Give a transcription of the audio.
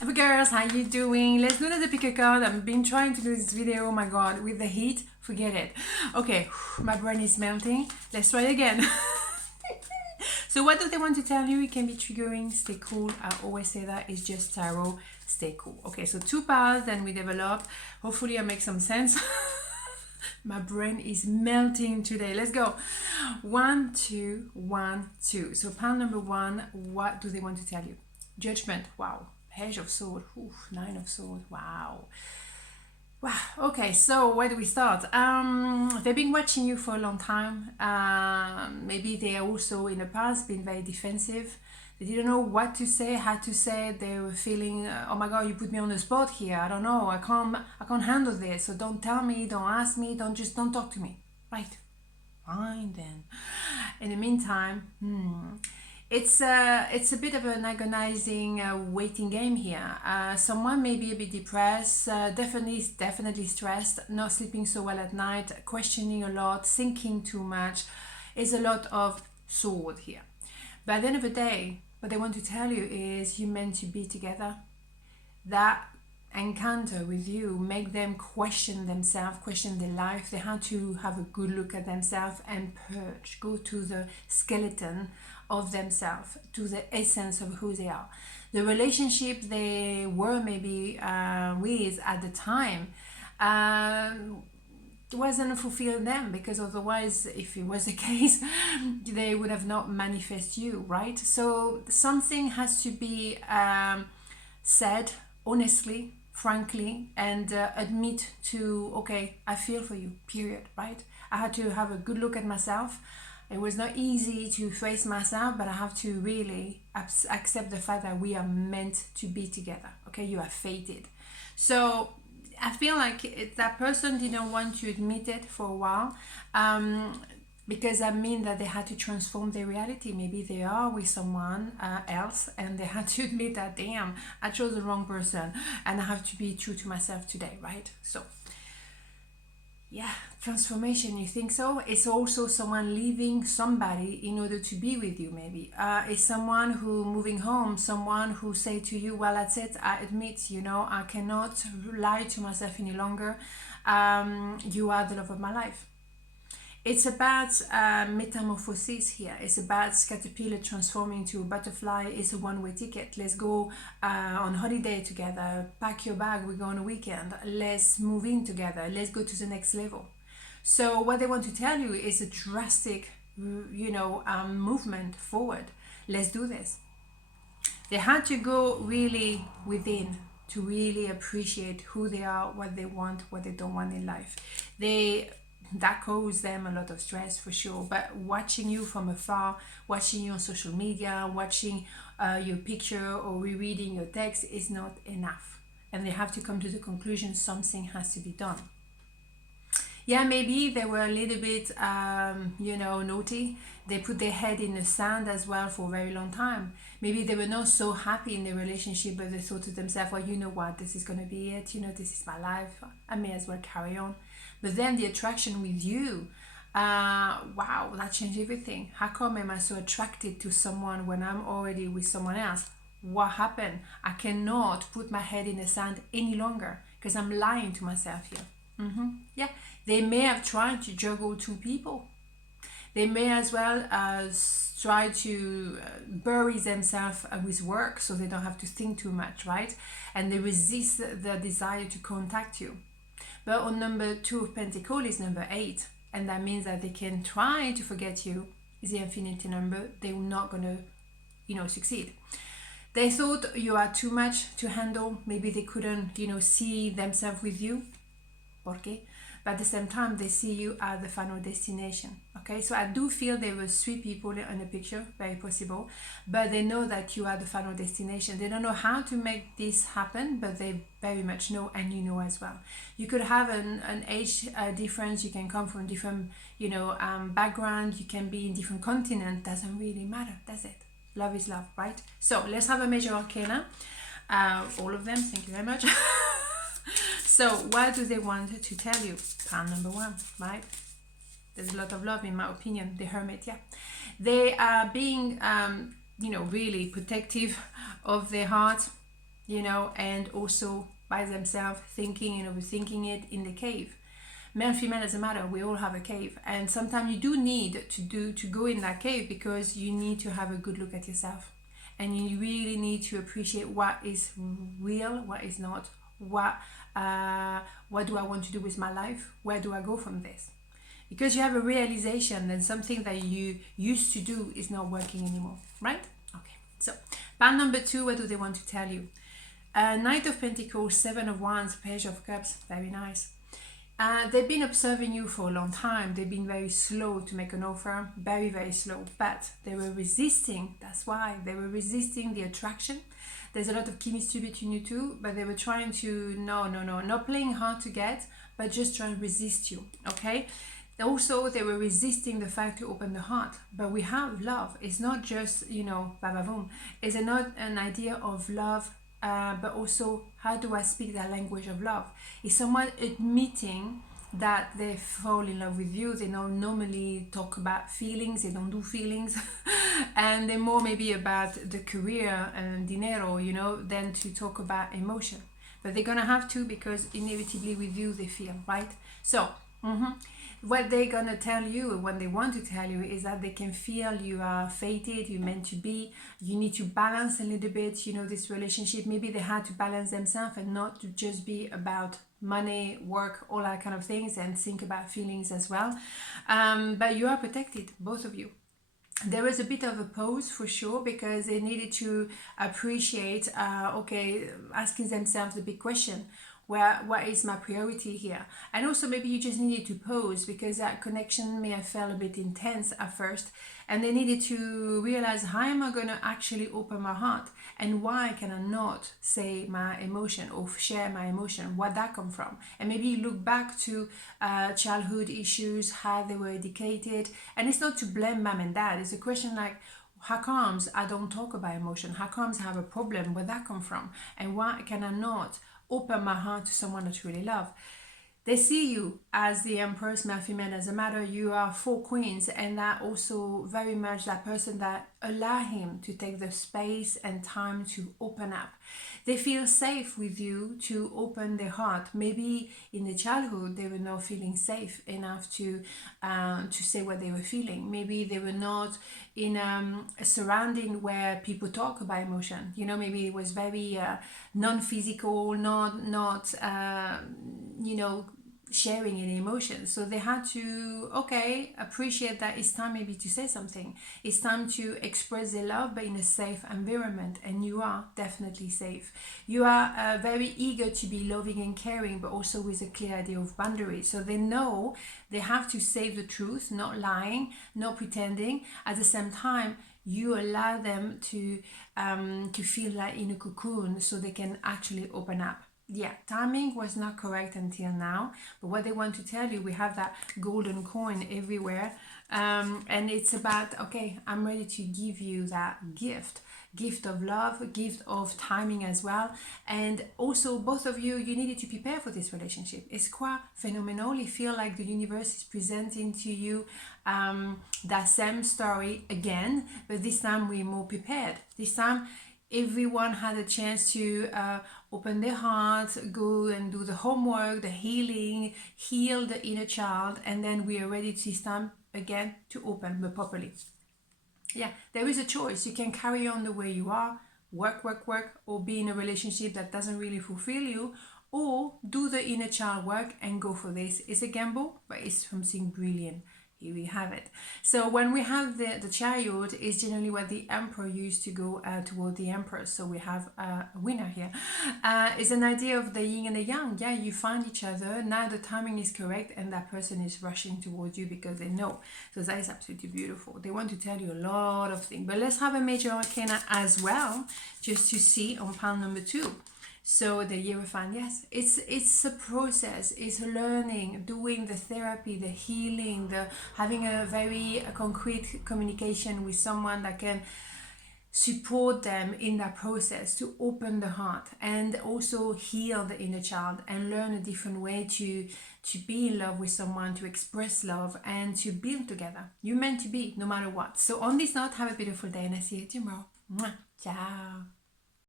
Hey girls, how you doing? Let's do another pick a card. I've been trying to do this video, oh my god, with the heat, forget it. Okay, my brain is melting. Let's try again. So what do they want to tell you? It can be triggering, stay cool. I always say that, it's just tarot, stay cool. Okay, so two piles, then we develop. Hopefully I make some sense. My brain is melting today. Let's go. 1, 2, 1, 2. So pile number 1, what do they want to tell you? Judgment. Wow. Page of Swords. Oof, 9 of Swords. Wow. Wow. Okay, so where do we start? They've been watching you for a long time. Maybe they are also in the past been very defensive. They didn't know what to say, how to say it. They were feeling, oh my god, you put me on the spot here. I don't know. I can't handle this. So don't tell me, don't ask me, don't talk to me. Right. Fine then. In the meantime, it's a bit of an agonizing waiting game here. Someone may be a bit depressed, definitely stressed, not sleeping so well at night, questioning a lot, thinking too much. It's a lot of sword here. But at the end of the day, what they want to tell you is you're meant to be together. That encounter with you make them question themselves, question their life. They have to have a good look at themselves and purge, go to the skeleton of themselves, to the essence of who they are. The relationship they were maybe with at the time wasn't fulfilling them, because otherwise, if it was the case, they would have not manifest you, right? So something has to be said honestly, frankly, and admit to, okay, I feel for you, period, right? I had to have a good look at myself. It was not easy to face myself, but I have to really accept the fact that we are meant to be together. Okay, you are fated. So I feel like that person didn't want to admit it for a while, because that means that they had to transform their reality. Maybe they are with someone else and they had to admit that, damn, I chose the wrong person and I have to be true to myself today, right? So yeah, transformation, you think so? It's also someone leaving somebody in order to be with you, maybe. It's someone who moving home, someone who say to you, well, that's it, I admit, I cannot lie to myself any longer. You are the love of my life. It's about metamorphosis here. It's about caterpillar transforming into a butterfly. It's a one-way ticket. Let's go on holiday together. Pack your bag. We go on a weekend. Let's move in together. Let's go to the next level. So what they want to tell you is a drastic, movement forward. Let's do this. They had to go really within to really appreciate who they are, what they want, what they don't want in life. That caused them a lot of stress for sure, but watching you from afar, watching you on social media, watching your picture or rereading your text is not enough, and they have to come to the conclusion something has to be done. Yeah, maybe they were a little bit naughty. They put their head in the sand as well for a very long time. Maybe they were not so happy in their relationship, but they thought to themselves, well, you know what, this is going to be it, this is my life, I may as well carry on. But then the attraction with you, wow, that changed everything. How come am I so attracted to someone when I'm already with someone else? What happened? I cannot put my head in the sand any longer because I'm lying to myself here. Yeah, they may have tried to juggle two people. They may as well try to bury themselves with work so they don't have to think too much, right? And they resist the desire to contact you. But on number 2 of Pentacles is number 8, and that means that they can try to forget you. Is the infinity number. They're not gonna, succeed. They thought you are too much to handle. Maybe they couldn't, see themselves with you. Okay, but at the same time they see you as the final destination. Okay, so I do feel there were 3 people in the picture, very possible, but they know that you are the final destination. They don't know how to make this happen, but they very much know, and you know as well. You could have an age difference, you can come from different background, you can be in different continent, doesn't really matter. That's it. Love is love, right? So let's have a major arcana, all of them. Thank you very much. So what do they want to tell you? Pile number 1, right? There's a lot of love, in my opinion. The Hermit, yeah. They are being, really protective of their heart. you know, and also by themselves thinking and overthinking it in the cave. Male, female doesn't matter. We all have a cave, and sometimes you do need to go in that cave because you need to have a good look at yourself, and you really need to appreciate what is real, what is not, what do I want to do with my life, where do I go from this, because you have a realization that something that you used to do is not working anymore, right? Okay, so part number 2, what do they want to tell you? Knight of Pentacles, Seven of Wands, Page of Cups, very nice. They've been observing you for a long time. They've been very slow to make an offer, very, very slow, but they were resisting. That's why they were resisting the attraction. There's a lot of chemistry between you two, but they were trying to, no, not playing hard to get, but just trying to resist you, okay? Also, they were resisting the fact to open the heart, but we have love. It's not just, you know, ba-ba-boom. It's not an idea of love, but also how do I speak that language of love? Is someone admitting that they fall in love with you? They don't normally talk about feelings, they don't do feelings, and they're more maybe about the career and dinero, you know, than to talk about emotion. But they're gonna have to, because inevitably with you they feel, right? So what they're gonna tell you, what they want to tell you, is that they can feel you are fated, you're meant to be. You need to balance a little bit, you know, this relationship. Maybe they had to balance themselves and not to just be about money, work, all that kind of things, and think about feelings as well. But you are protected, both of you. There was a bit of a pause for sure, because they needed to appreciate, asking themselves the big question: what is my priority here? And also maybe you just needed to pause, because that connection may have felt a bit intense at first, and they needed to realize, how am I going to actually open my heart, and why can I not say my emotion or share my emotion, what that come from? And maybe you look back to childhood issues, how they were educated, and it's not to blame mom and dad. It's a question like, how comes I don't talk about emotion? How comes I have a problem? Where that come from? And why can I not open my heart to someone that you really love? They see you as the Empress, male, female, doesn't matter. You are 4 queens, and that also very much that person that allow him to take the space and time to open up. They feel safe with you to open their heart. Maybe in the childhood they were not feeling safe enough to say what they were feeling. Maybe they were not in a surrounding where people talk about emotion. You know, maybe it was very non-physical, not sharing any emotions. So they had to, appreciate that it's time maybe to say something. It's time to express their love, but in a safe environment. And you are definitely safe. You are very eager to be loving and caring, but also with a clear idea of boundaries. So they know they have to say the truth, not lying, not pretending. At the same time, you allow them to feel like in a cocoon, so they can actually open up. Yeah, timing was not correct until now, but what they want to tell you, we have that golden coin everywhere, and it's about, I'm ready to give you that gift of love, gift of timing as well. And also both of you needed to prepare for this relationship. It's quite phenomenal. You feel like the universe is presenting to you that same story again, but this time we're more prepared. This time everyone had a chance to open their heart, go and do the homework, the healing, heal the inner child, and then we are ready this time again to open, but properly. Yeah, there is a choice. You can carry on the way you are, work, or be in a relationship that doesn't really fulfill you, or do the inner child work and go for this. It's a gamble, but it's something brilliant. Here we have it. So when we have the chariot, is generally what the emperor used to go toward the empress. So we have a winner here. It's an idea of the yin and the yang. Yeah, you find each other. Now the timing is correct, and that person is rushing towards you because they know. So that is absolutely beautiful. They want to tell you a lot of things. But let's have a major arcana as well, just to see on pile number 2. So the Hierophant, yes, it's a process. It's learning, doing the therapy, the healing, the having a very concrete communication with someone that can support them in that process to open the heart and also heal the inner child and learn a different way to be in love with someone, to express love and to build together. You're meant to be, no matter what. So on this note, have a beautiful day, and I see you tomorrow. Mwah. Ciao.